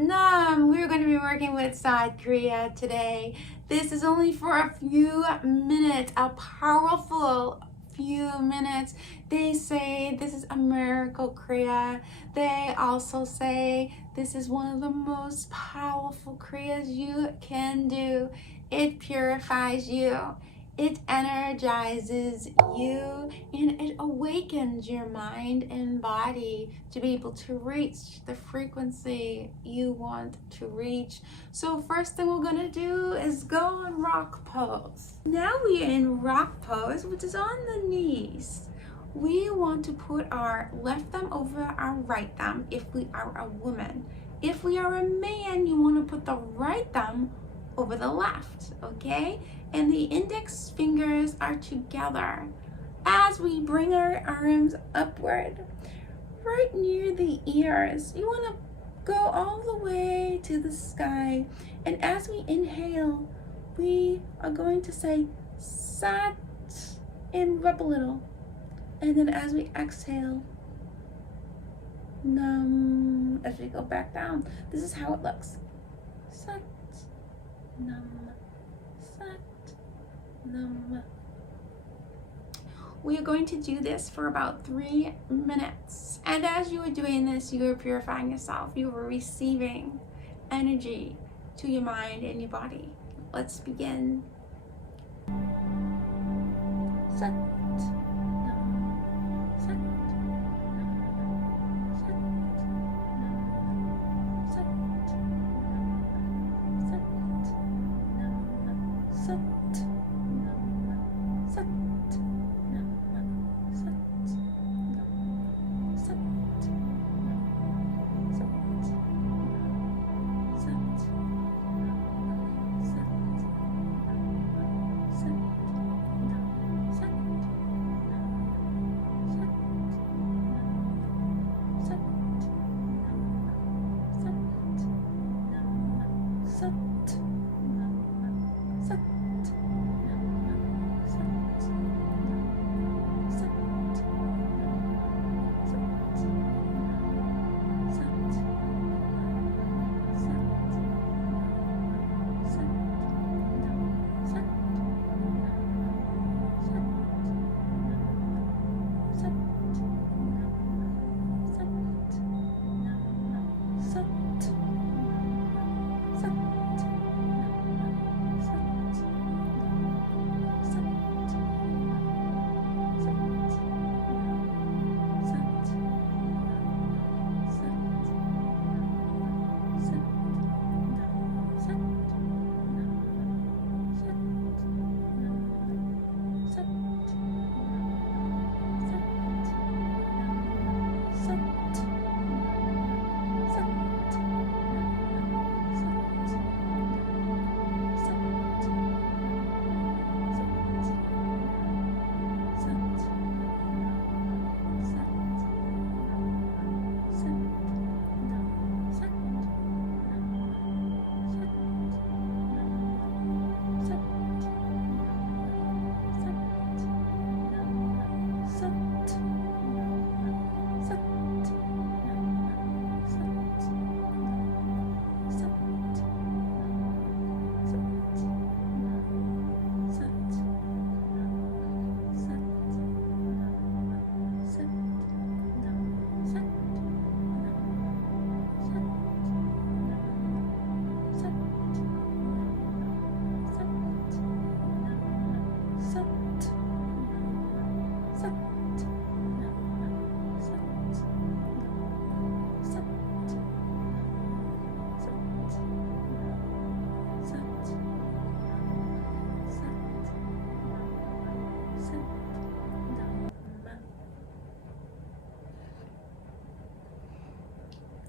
Satnam. We're going to be working with Satkriya today. This is only for a few minutes, a powerful few minutes. They say this is a miracle Kriya. They also say this is one of the most powerful Kriyas you can do. It purifies you. It energizes you, and it awakens your mind and body to be able to reach the frequency you want to reach. So first thing we're going to do is go in rock pose. Now we are in rock pose, which is on the knees. We want to put our left thumb over our right thumb if we are a woman. If we are a man, you want to put the right thumb over the left, okay? And the index fingers are together as we bring our arms upward, right near the ears. You want to go all the way to the sky. And as we inhale, we are going to say Sat and rub a little. And then as we exhale, Nam, as we go back down. This is how it looks. Sat, Nam, Sat, Nam. We are going to do this for about 3 minutes. And as you are doing this, you are purifying yourself. You are receiving energy to your mind and your body. Let's begin. Sat, Nam, Sat,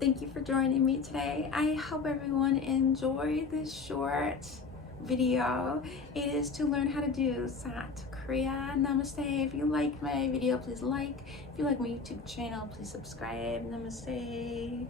Thank you for joining me today. I hope everyone enjoyed this short video. It is to learn how to do satkriya. Namaste. If you like my video, please like. If you like my YouTube channel, please subscribe. Namaste.